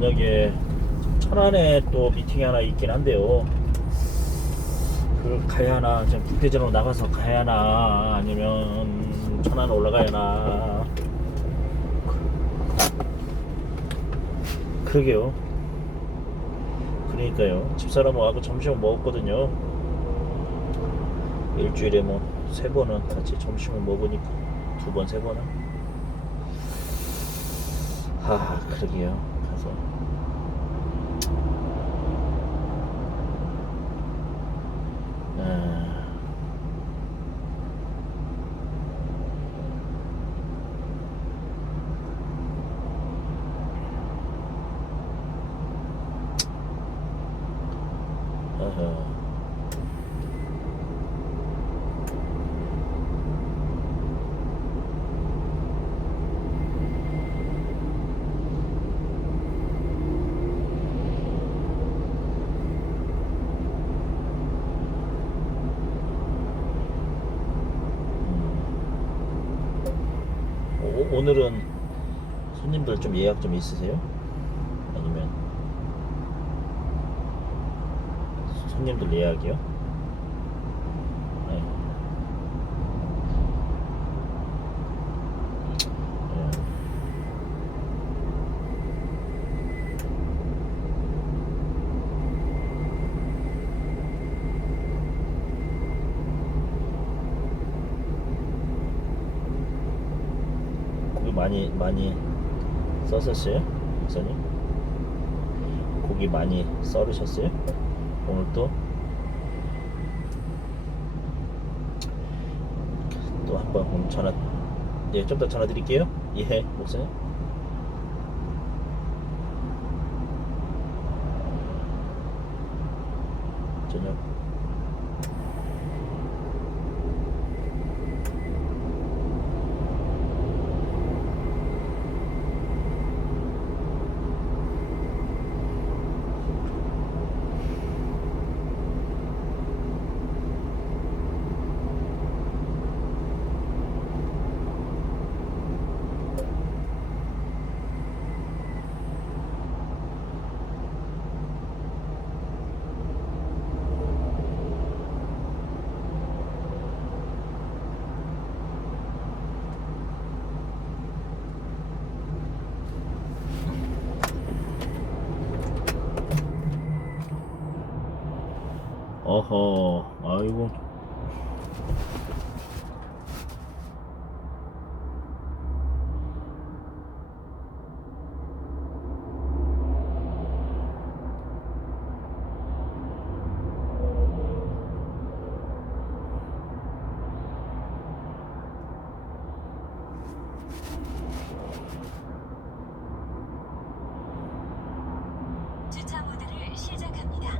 저녁에 천안에 또 미팅이 하나 있긴 한데요. 그걸 가야 하나, 지금 국대전으로 나가서 가야 하나, 아니면 천안 올라가야 하나. 그러게요. 그러니까요. 집사람하고 점심을 먹었거든요. 일주일에 뭐 3번은 같이 점심을 먹으니까 2번, 3번은. 그러게요. 가서 아, 어허. 오늘은 손님들 좀 예약 좀 있으세요? 아니면 손님들 예약이요? 네. 네. 고기 많이 써셨어요? 목사님? 고기 많이 썰으셨어요? 오늘 또 한번 오늘 전화, 예, 좀 더 전화 드릴게요. 예, 목사님. 저녁. 어허, 아이고. 주차 모드를 시작합니다.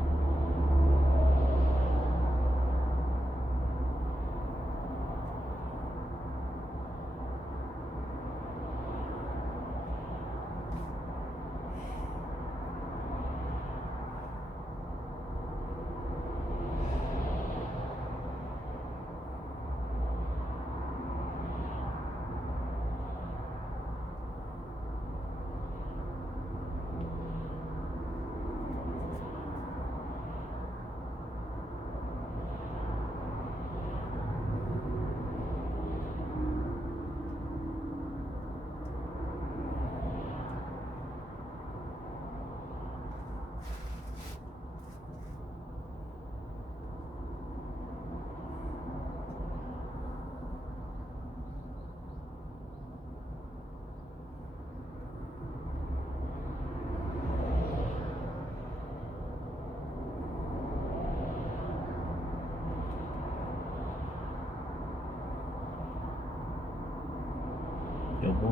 여보,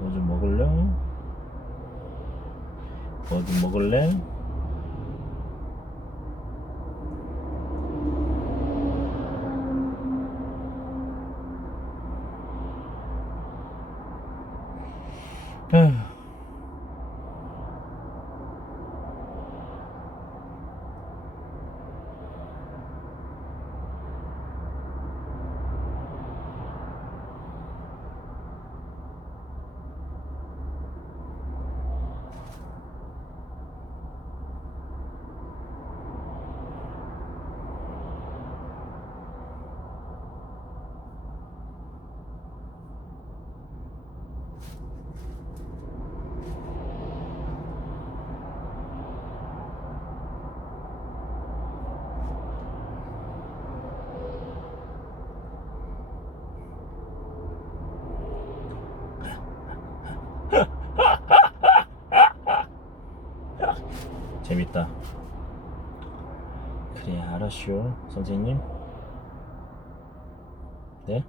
뭐 좀 먹을래? 뭐 좀 먹을래? 에휴. 되겠다. 그래, 알았슈 선생님. 네?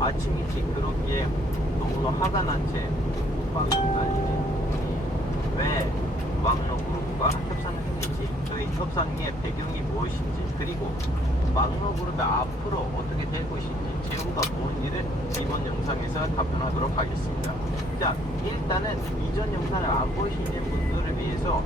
아침 일찍 그렇게 너무나 화가 난 채 국방을 날리는 왜 왕노 그룹과 협상했는지, 그 협상의 배경이 무엇인지, 그리고 왕노 그룹의 앞으로 어떻게 될 것인지 제후가 뭔지를 이번 영상에서 답변하도록 하겠습니다. 자, 일단은 이전 영상을 안 보시는 분들을 위해서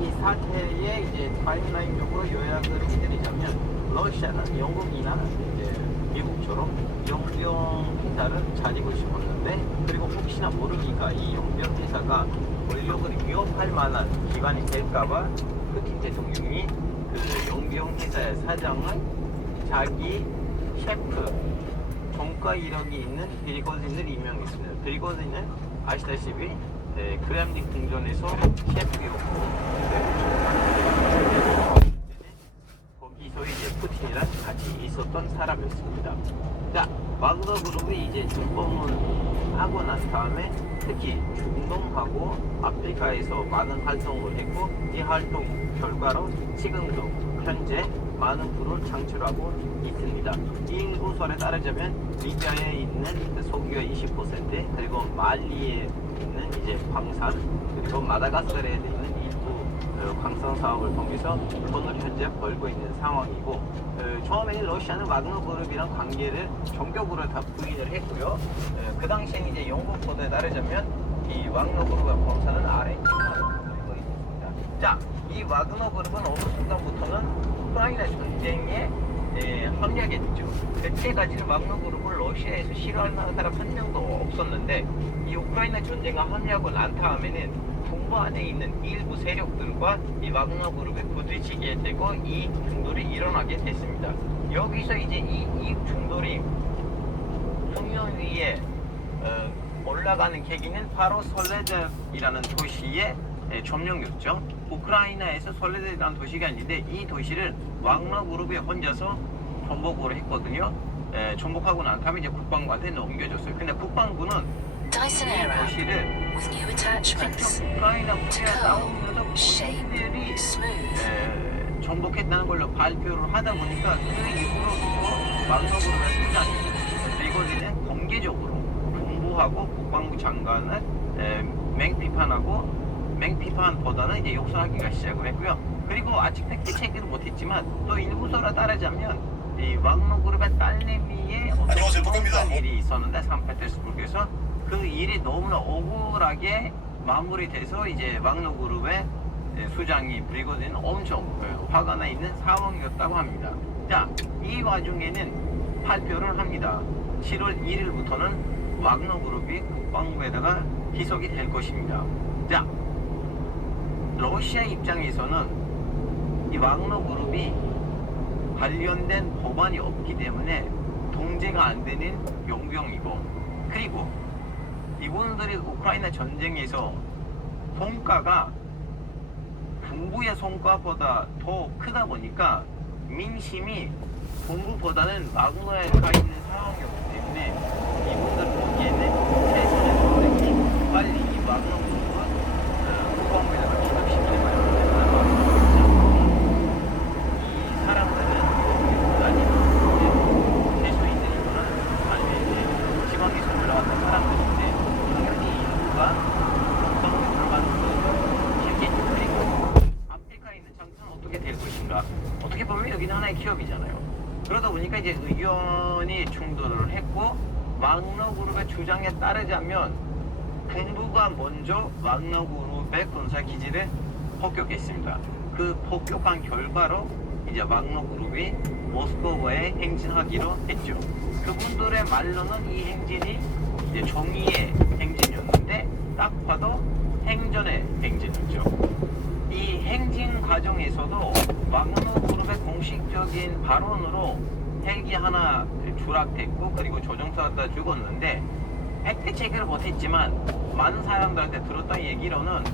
이 사태의 이제 타임라인적으로 요약을 해드리자면, 러시아는 영국이나 이제 미국처럼 용병 회사를 차리고 싶었는데, 그리고 혹시나 모르니까 이 용병 회사가 권력을 위협할 만한 기관이 될까봐 푸틴 대통령이 그 용병 회사의 사장을 자기 셰프, 종가 이력이 있는 드리고진을 임명했습니다. 드리고진은 아시다시피 크렘린 궁전에서 셰프였고, 거기서 이제 푸틴이랑 같이 있었던 사람이었습니다. 자, 와그너 그룹이 이제 출범을 하고 난 다음에 특히 중동하고 아프리카에서 많은 활동을 했고, 이 활동 결과로 지금도 현재 많은 부를 창출하고 있습니다. 일부 설에 따르자면 리비아에 있는 그 석유의 20%, 그리고 말리에 있는 이제 광산, 그리고 마다가스카르에 있는 일부 광산 사업을 통해서 돈을 현재 벌고 있는 상황이고, 처음에는 러시아는 와그너 그룹이랑 관계를 전격으로 다 부인을 했고요. 그 당시엔 이제 영국 보도에 따르자면 이 와그너 그룹의 본사는 아르헨티나로 들고 있습니다. 자, 이 와그너 그룹은 어느 순간부터는 우크라이나 전쟁에 합류하겠죠. 그때까지는 와그너 그룹을 러시아에서 싫어할 만한 사람 한 명도 없었는데, 이 우크라이나 전쟁에 합류하고 난 다음에는 동부 안에 있는 일부 세력들과 이 와그너 그룹에 부딪히게 되고 이 충돌이 일어나게 됐습니다. 여기서 이제 이 충돌이 수면 위에 올라가는 계기는 바로 솔레dar이라는 도시의 점령이었죠. 우크라이나에서 솔레dar이라는 도시가 있는데, 이 도시를 와그너 그룹이 혼자서 정복을 했거든요. 정복하고 난 다음에 이제 국방부한테 넘겨줬어요. 근데 국방부는 Dyson 이 Aero 도시를 with new attachments. 직접 우크라이나 군대가 Tacole, 싸우면서 shape, 본인들이 smooth. 정복했다는 걸로 발표를 하다 보니까 그 이후로 와그너 그룹의 수장이 그리고는 공개적으로 정부하고 국방부 장관을 맹비판보다는 이제 욕설하기가 시작을 했고요. 그리고 아직 팩트 체크를 못했지만 또 일부 설에 따르자면 이 와그너 그룹의 딸내미의 안녕하세요, 박입니다. 일이 있었는데 산페테르스부르크에서 그 일이 너무나 억울하게 마무리돼서 이제 와그너 그룹의 수장이 브리고진은 엄청 화가 나 있는 상황이었다고 합니다. 자, 이 와중에는 발표를 합니다. 7월 1일부터는 와그너 그룹이 국방부에다가 기속이 될 것입니다. 자, 러시아 입장에서는 이 와그너 그룹이 관련된 법안이 없기 때문에 통제가 안 되는 용병이고, 그리고 이분들이 우크라이나 전쟁에서 성과가 군부의 성과보다 더 크다 보니까 민심이 군부보다는 와그너에 가 있는 상황이었기 때문에 이분들 보기에는 최선의 선택이 빨리 이 와그너 그룹을 국방부에다가 기속시키는 거예요. 이 사람들은 아니면 재소인들이거나 아니면 이제 지방에서 올라왔던 사람들인데, 당연히 일부가 국방부에 들어가는 것도 싫겠죠. 그리고 아프리카에 있는 장소는 어떻게 될 것인가. 어떻게 보면 여기는 하나의 기업이잖아요. 그러다 보니까 이제 의견이 충돌을 했고, 와그너 그룹의 주장에 따르자면 군부가 먼저 와그너 그룹의 군사 기지를 폭격했습니다. 그 폭격한 결과로 이제 와그너 그룹이 모스크바에 행진하기로 했죠. 그분들의 말로는 이 행진이 이제 정의의 행진이었는데 딱 봐도 행전의 행진이었죠. 이 행진 과정에서도 와그너 그룹의 공식적인 발언으로 헬기 하나 추락됐고, 그리고 조종사가 죽었는데 팩트 체크를 못했지만 많은 사람들한테 들었던 얘기로는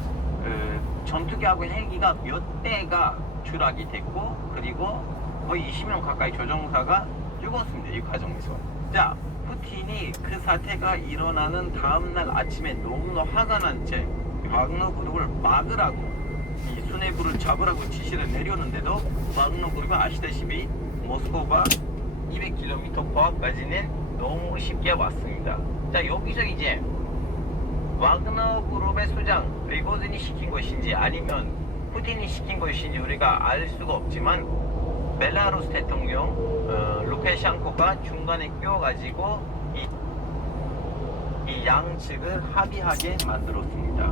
전투기하고 헬기가 몇 대가 추락이 됐고, 그리고 거의 20명 가까이 조종사가 죽었습니다. 이 과정에서. 자, 푸틴이 그 사태가 일어나는 다음날 아침에 너무나 화가 난 채 와그너 그룹을 막으라고 이 수뇌부를 잡으라고 지시를 내렸는데도 와그너 그룹은 아시다시피 모스크바 200km 거까지는 너무 쉽게 왔습니다. 자, 여기서 이제 와그너 그룹의 수장 프리고진이 시킨 것인지 아니면 푸틴이 시킨 것인지 우리가 알 수가 없지만 벨라루스 대통령 루카셴코가 중간에 끼워가지고 이 양측을 합의하게 만들었습니다.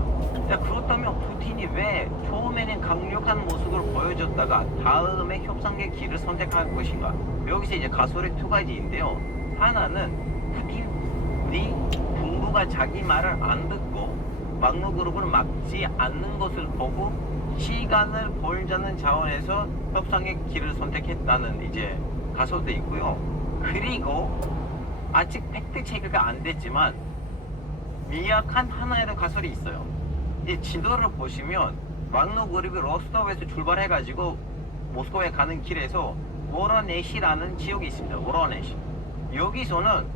자, 그렇다면 푸틴이 왜 처음에는 강력한 모습을 보여줬다가 다음에 협상의 길을 선택할 것인가? 여기서 이제 가설이 두 가지인데요. 하나는 푸틴이 동부가 자기 말을 안 듣고 막노 그룹을 막지 않는 것을 보고 시간을 벌자는 차원에서 협상의 길을 선택했다는 이제 가설도 있고요. 그리고 아직 팩트 체크가 안 됐지만 미약한 하나의 가설이 있어요. 이 지도를 보시면 막노 그룹이 로스tov에서 출발해가지고 모스크바에 가는 길에서 워로네시라는 지역이 있습니다. 워로네시. 여기서는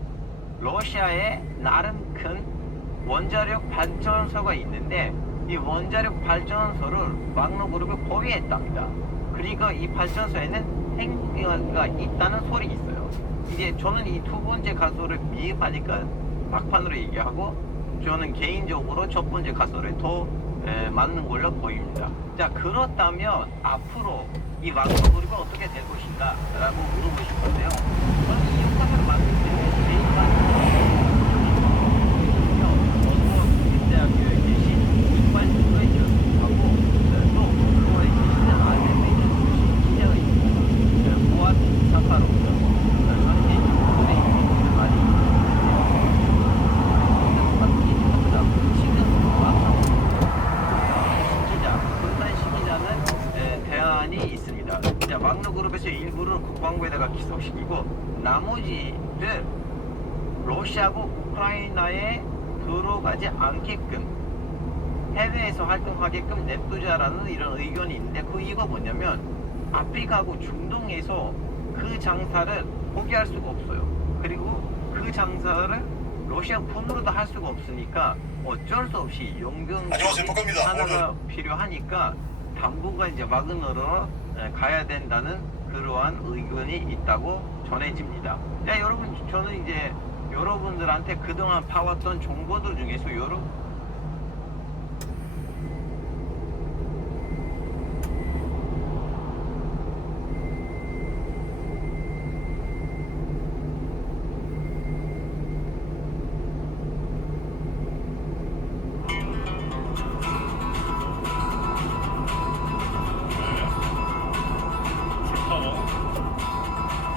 러시아의 나름 큰 원자력 발전소가 있는데 이 원자력 발전소를 막노 그룹이 포위했답니다. 그리고 이 발전소에는 핵무기가 있다는 소리 있어요. 이제 저는 이 두 번째 가설을 미흡하니까 막판으로 얘기하고 저는 개인적으로 첫 번째 가설에 더 맞는 걸로 보입니다. 자, 그렇다면 앞으로 이 막노 그룹이 어떻게 될 것인가 라고 물어보실 건데요. 저는 이 영상을 만들 때 제가 대학교에 계신 이관 수의자하고 또 그거에 계시는 아르메니아 출신 기자가 있습니다. 보아 사카로프 저는 개인적으로 선생님이 많이 대안이 있습니다. 자, 막노 그룹에서 일부를 국방부에다가 기속시키고 나머지를 러시아고 우크라이나에 들어가지 않게끔 해외에서 활동하게끔 냅두자라는 이런 의견이 있는데 그 이유가 뭐냐면 아프리카하고 중동에서 그 장사를 포기할 수가 없어요. 그리고 그 장사를 러시아 폰으로도 할 수가 없으니까 어쩔 수 없이 용병 하나가 필요하니까 당분간 이제 와그너로 가야 된다는 그러한 의견이 있다고 전해집니다. 자, 여러분, 저는 이제 여러분들한테 그동안 파왔던 정보들 중에서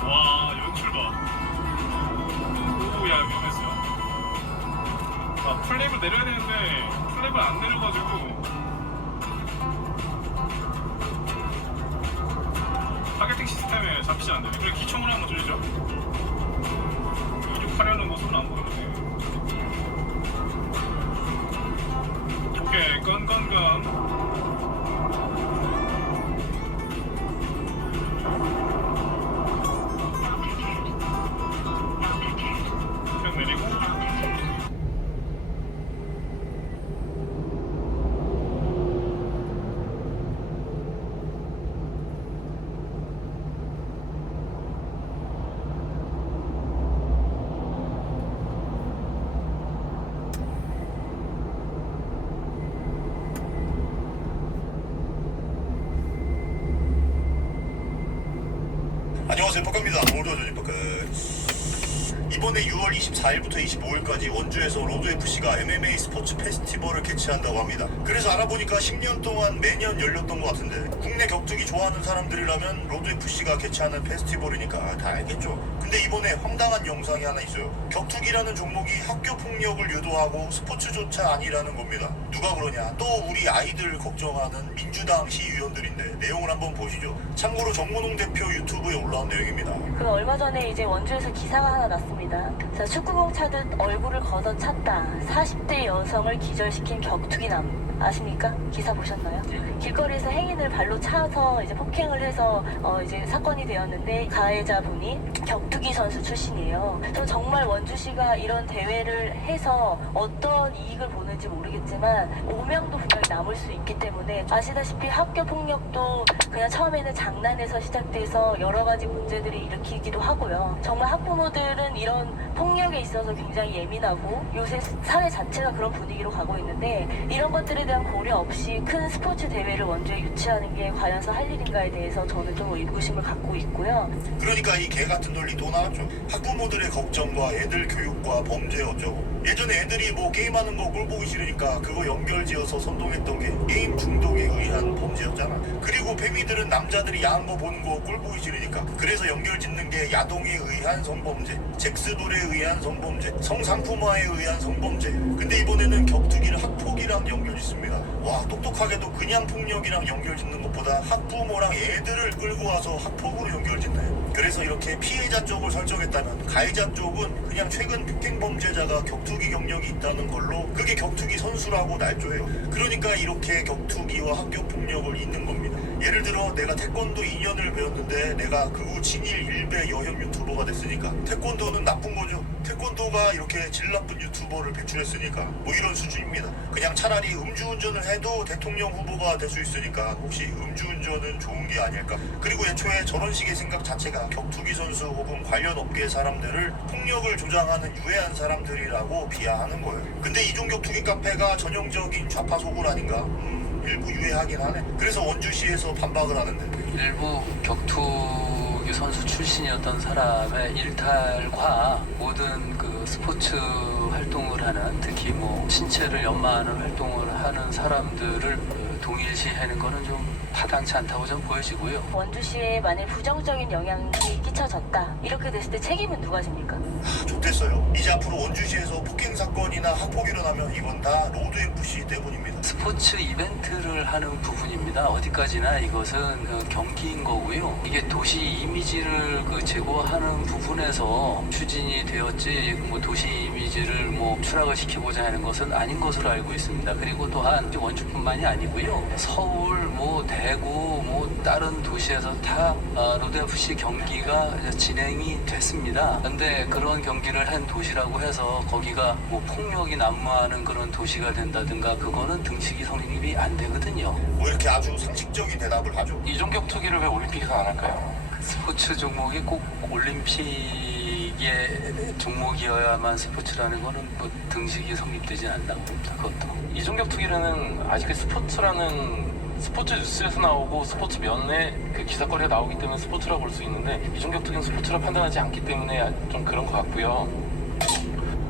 와, 연출 봐. 오, 야, 위험했어요. 아, 플랩을 내려야 되는데 플랩을 안 내려가지고 타겟팅 시스템에 잡히지 않네. 그래, 기총을 한번 돌리죠. 이륙하려는 모습은 안 보이네. 오케이, 건건건. 내리고 안녕하세요, 뻑갑니다. 오늘도 이번에 6월 24일부터 25일까지 원주에서 로드FC가 MMA 스포츠 페스티벌을 개최한다고 합니다. 그래서 알아보니까 10년 동안 매년 열렸던 것 같은데 국내 격투기 좋아하는 사람들이라면 로드FC가 개최하는 페스티벌이니까 다 알겠죠. 근데 이번에 황당한 영상이 하나 있어요. 격투기라는 종목이 학교 폭력을 유도하고 스포츠조차 아니라는 겁니다. 누가 그러냐? 또 우리 아이들 걱정하는 민주당 시의원들인데 내용을 한번 보시죠. 참고로 정문홍 대표 유튜브에 올라온 내용입니다. 그 얼마 전에 이제 원주에서 기사가 하나 났습니다. 자, 축구공 차듯 얼굴을 걷어찼다. 40대 여성을 기절시킨 격투기남. 아십니까? 기사 보셨나요? 길거리에서 행인을 발로 차서 이제 폭행을 해서 이제 사건이 되었는데 가해자분이 격투기 선수 출신이에요. 저는 정말 원주시가 이런 대회를 해서 어떤 이익을 보는지 모르겠지만 오명도 분명히 남을 수 있기 때문에 아시다시피 학교 폭력도 그냥 처음에는 장난에서 시작돼서 여러 가지 문제들이 일으키기도 하고요. 정말 학부모들은 이런 대부분 폭력에 있어서 굉장히 예민하고 요새 사회 자체가 그런 분위기로 가고 있는데 이런 것들에 대한 고려 없이 큰 스포츠 대회를 원주에 유치하는 게 과연 할 일인가에 대해서 저는 좀 의구심을 갖고 있고요. 그러니까 이 개 같은 논리 또 나왔죠. 학부모들의 걱정과 애들 교육과 범죄 어쩌고. 예전에 애들이 뭐 게임하는 거 꼴 보기 싫으니까 그거 연결지어서 선동했던 게 게임 중독에 의한 범죄였잖아. 그리고 페미들은 남자들이 야한 거 보는 거 꼴 보기 싫으니까 그래서 연결 짓는 게 야동에 의한 성범죄, 잭스돌에 의한 성범죄, 성상품화에 의한 성범죄. 근데 이번에는 격투기를 학폭이랑 연결 짓습니다. 와, 똑똑하게도 그냥 폭력이랑 연결 짓는 것보다 학부모랑 애들을 끌고 와서 학폭으로 연결 짓네. 그래서 이렇게 피해자 쪽을 설정했다면 가해자 쪽은 그냥 최근 폭행범죄자가 격투기 경력이 있다는 걸로 그게 격투기 선수라고 날조해요. 그러니까 이렇게 격투기와 학교 폭력을 잇는 겁니다. 예를 들어 내가 태권도 2년을 배웠는데 내가 극우 친일 일베 여혐 유튜버가 됐으니까 태권도는 나쁜 거죠. 태권도가 이렇게 질 나쁜 유튜버를 배출했으니까 뭐 이런 수준입니다. 그냥 차라리 음주운전을 해도 대통령 후보가 될 수 있으니까 혹시 음주운전은 좋은 게 아닐까. 그리고 애초에 저런 식의 생각 자체가 격투기 선수 혹은 관련 업계 사람들을 폭력을 조장하는 유해한 사람들이라고 비하하는 거예요. 근데 이종 격투기 카페가 전형적인 좌파 소굴 아닌가? 일부 유해하긴 하네. 그래서 원주시에서 반박을 하는데 일부 격투기 선수 출신이었던 사람의 일탈과 모든 그 스포츠 활동을 하는, 특히 뭐 신체를 연마하는 활동을 하는 사람들을 동일시하는 거는 좀 타당치 않다고 좀 보여지고요. 원주시에 만약 부정적인 영향이 끼쳐졌다 이렇게 됐을 때 책임은 누가 집니까? 좋댔어요. 이제 앞으로 원주시에서 폭행 사건이나 학폭이 일어나면 이건 다 로드 FC 때문입니다. 스포츠 이벤트를 하는 부분입니다. 어디까지나 이것은 그 경기인 거고요. 이게 도시 이미지를 그 제고하는 부분에서 추진이 되었지 뭐 도시 이미지를 뭐 추락을 시키고자 하는 것은 아닌 것으로 알고 있습니다. 그리고 또한 원주뿐만이 아니고요. 서울, 뭐 대구, 뭐 다른 도시에서 다 로드 FC 경기가 진행이 됐습니다. 근데 그런 경기를 한 도시라고 해서 거기가 뭐 폭력이 난무하는 그런 도시가 된다든가 그거는 등식이 성립이 안 되거든요. 뭐 이렇게 아주 상식적인 대답을 하죠. 이종 격투기를 왜 올림픽에서 안 할까요? 스포츠 종목이 꼭 올림픽의 종목이어야만 스포츠라는 거는 뭐 등식이 성립되지 않는다고 봅니다. 그것도. 이종 격투기는 아직 스포츠라는 스포츠 뉴스에서 나오고 스포츠 면에 그 기사거리가 나오기 때문에 스포츠라고 볼 수 있는데 이종 격투기는 스포츠라 판단하지 않기 때문에 좀 그런 것 같고요.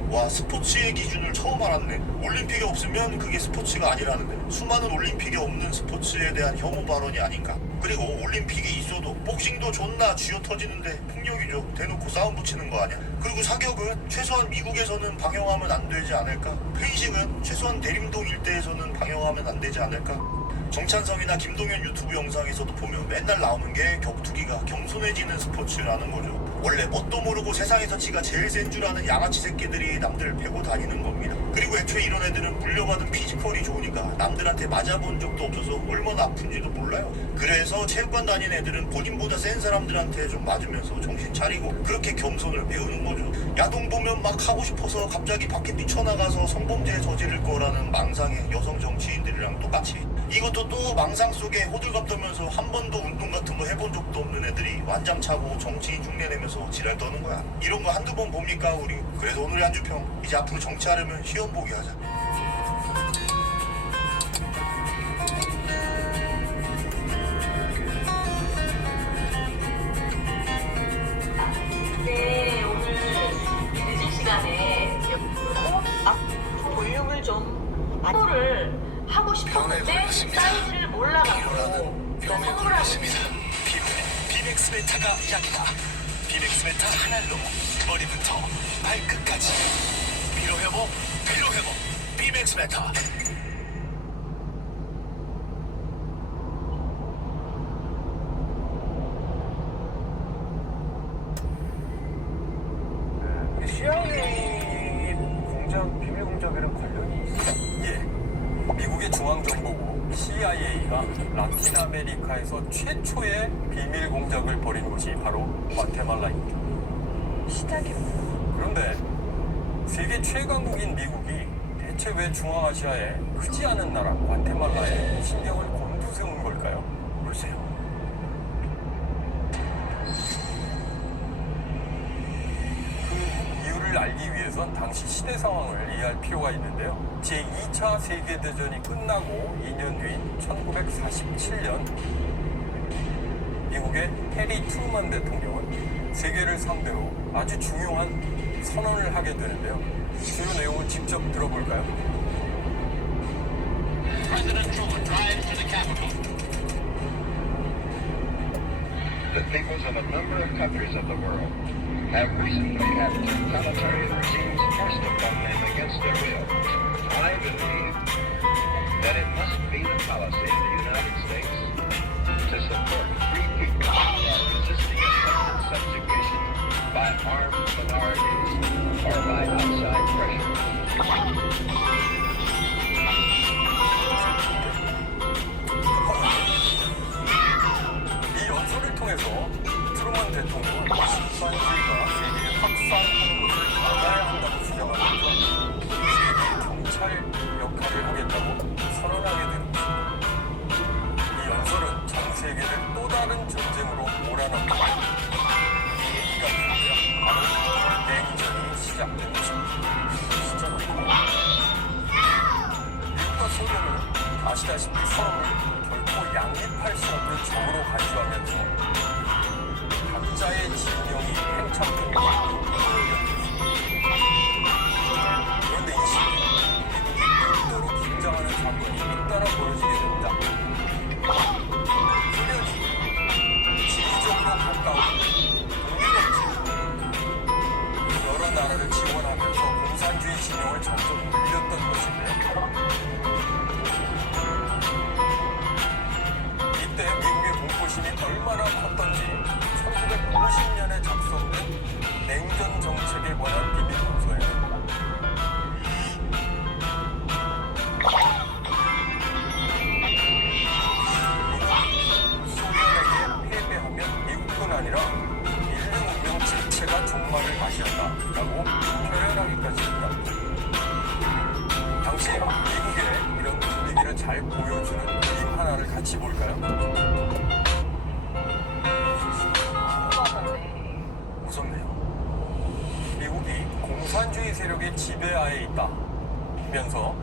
와, 스포츠의 기준을 처음 알았네. 올림픽이 없으면 그게 스포츠가 아니라는데 수많은 올림픽에 없는 스포츠에 대한 혐오 발언이 아닌가. 그리고 올림픽이 있어도 복싱도 존나 쥐어 터지는데 폭력이죠. 대놓고 싸움 붙이는 거 아니야. 그리고 사격은 최소한 미국에서는 방영하면 안 되지 않을까. 펜싱은 최소한 대림동 일대에서는 방영하면 안 되지 않을까. 정찬성이나 김동현 유튜브 영상에서도 보면 맨날 나오는 게 격투기가 겸손해지는 스포츠라는 거죠. 원래 뭣도 모르고 세상에서 지가 제일 센 줄 아는 양아치 새끼들이 남들 베고 다니는 겁니다. 그리고 애초에 이런 애들은 물려받은 피지컬이 좋으니까 남들한테 맞아본 적도 없어서 얼마나 아픈지도 몰라요. 그래서 체육관 다니는 애들은 본인보다 센 사람들한테 좀 맞으면서 정신 차리고 그렇게 겸손을 배우는 거죠. 야동 보면 막 하고 싶어서 갑자기 밖에 뛰쳐나가서 성범죄 저지를 거라는 망상의 여성 정치인들이랑 똑같이 이것도 또 망상 속에 호들갑 떨면서 한 번도 운동 같은 거 해본 적도 없는 애들이 완장 차고 정치인 흉내 내면서 지랄 떠는 거야. 이런 거 한두 번 봅니까 우리? 그래서 오늘의 한주평, 이제 앞으로 정치하려면 시험 보기 하자. 네, 오늘 늦은 시간에 볼륨을 좀 안보를 하고 싶었는데 사이즈를 몰라가지고 선물하고 비맥스 메타가 약이다. 비맥스 메타 하나로 머리부터 발끝까지 피로회복 비맥스 메타. CIA 공작, 비밀 공작이랑 관련이 있어요? 예. 미국의 중앙정보국 CIA가 라틴 아메리카에서 최초의 비밀 공작을 벌인 곳이 바로 과테말라입니다. 시작이 그런데 세계 최강국인 미국이 대체 왜 중앙아시아의 크지 않은 나라 과테말라에 신경을 곤두세운 걸까요? 글쎄요. 그 이를 알기 위해선 당시 시대 상황을 이해할 필요가 있는데요. 제2차 세계대전이 끝나고 2년 뒤인 1947년 미국의 해리 트루먼 대통령은 세계를 상대로 아주 중요한 선언을 하게 되는데요. 주요 내용을 직접 들어볼까요? The peoples of a number of countries of the world have recently had totalitarian regimes forced upon them against their will. I believe that it must be the policy of the United States to support free people who are resisting attempted subjugation by armed minorities or by outside pressure. 이 연설을 통해서 트루먼 대통령은 신산주의가 세계에 확산하는 것을 막아야 한다고 주장하면서 세계 경찰 역할을 하겠다고 선언하게 되는 것입니다. 이 연설은 전 세계를 또 다른 전쟁으로 몰아넣고 계기가 되고요. 바로 냉전이 시작된 것입니다. 진짜 그렇고 미국과 소련은 아시다시피 서로를 결코 양립할 수 없는 적으로 간주하면서 각자의 진영이 팽창된 것으로 그런데 이 시기 미국이 극도로 긴장하는 사건이 잇따라 벌어지게 됩니다. 소련이 지리적으로 가까운 동유럽 여러 나라를 지원하면서 공산주의 진영을 점점 늘렸던 것인데요. 이때 미국의 공포심이 얼마나 컸던지 1950년에 작성된 냉전 정책에 관한 비밀 문서에는 소련에게 패배하면 미국뿐 아니라 인류 문명 자체가 종말을 맞이한다라고 표현하기까지 했다. 당시 미국의 이런 분위기를 잘 보여주는 그림 하나를 같이 볼까요? 무섭네요. 미국이 공산주의 세력의 지배하에 있다면서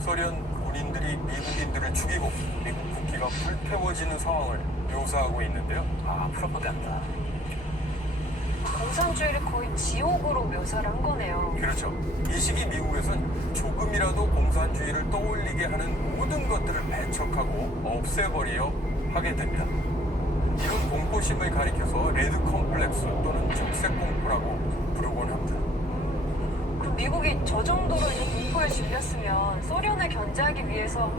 소련 군인들이 미국인들을 죽이고 미국 국기가 불태워지는 상황을 묘사하고 있는데요. 아, 프로파간다. 공산주의를 거의 지옥으로 묘사를 한 거네요. 그렇죠. 이 시기 미국에선 조금이라도 공산주의를 떠올리게 하는 모든 것들을 배척하고 없애버리려 하게 됩니다. 이런 공포심을 가리켜서 레드 컴플렉스 또는 적색 공포라고 부르곤 합니다. 그럼 미국이 저 정도로 이제 공포에 질렸으면 소련을 견제하기 위해서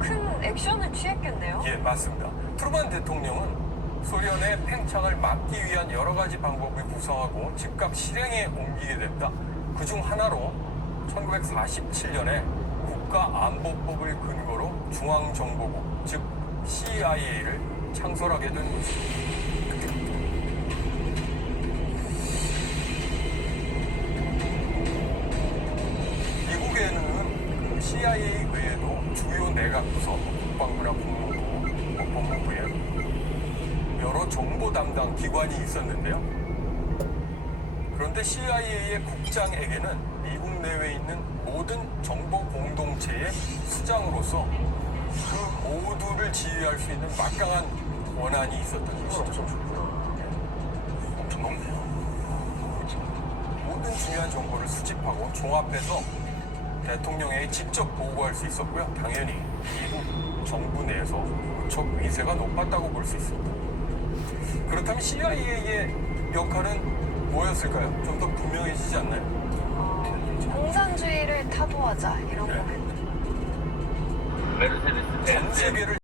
큰 액션을 취했겠네요. 예, 맞습니다. 트루먼 대통령은 소련의 팽창을 막기 위한 여러 가지 방법을 구상하고 즉각 실행에 옮기게 됩니다. 그중 하나로 1947년에 국가안보법을 근거로 중앙정보국, 즉 CIA를 창설하게 된 것입니다. 미국에는 CIA 외에도 주요 내각부서, 국방부나 국무부, 법무부에 여러 정보 담당 기관이 있었는데요. 그런데 CIA의 국장에게는 미국 내외에 있는 모든 정보 공동체의 수장으로서 그 모두를 지휘할 수 있는 막강한 권한이 있었던 것이죠. 엄청 높네요. 모든 중요한 정보를 수집하고 종합해서 대통령에게 직접 보고할 수 있었고요. 당연히 미국 정부 내에서 무척 위세가 높았다고 볼 수 있습니다. 그렇다면 CIA의 역할은 뭐였을까요? 좀 더 분명해지지 않나요? 공산주의를 타도하자 이런 거겠죠. 전 세계를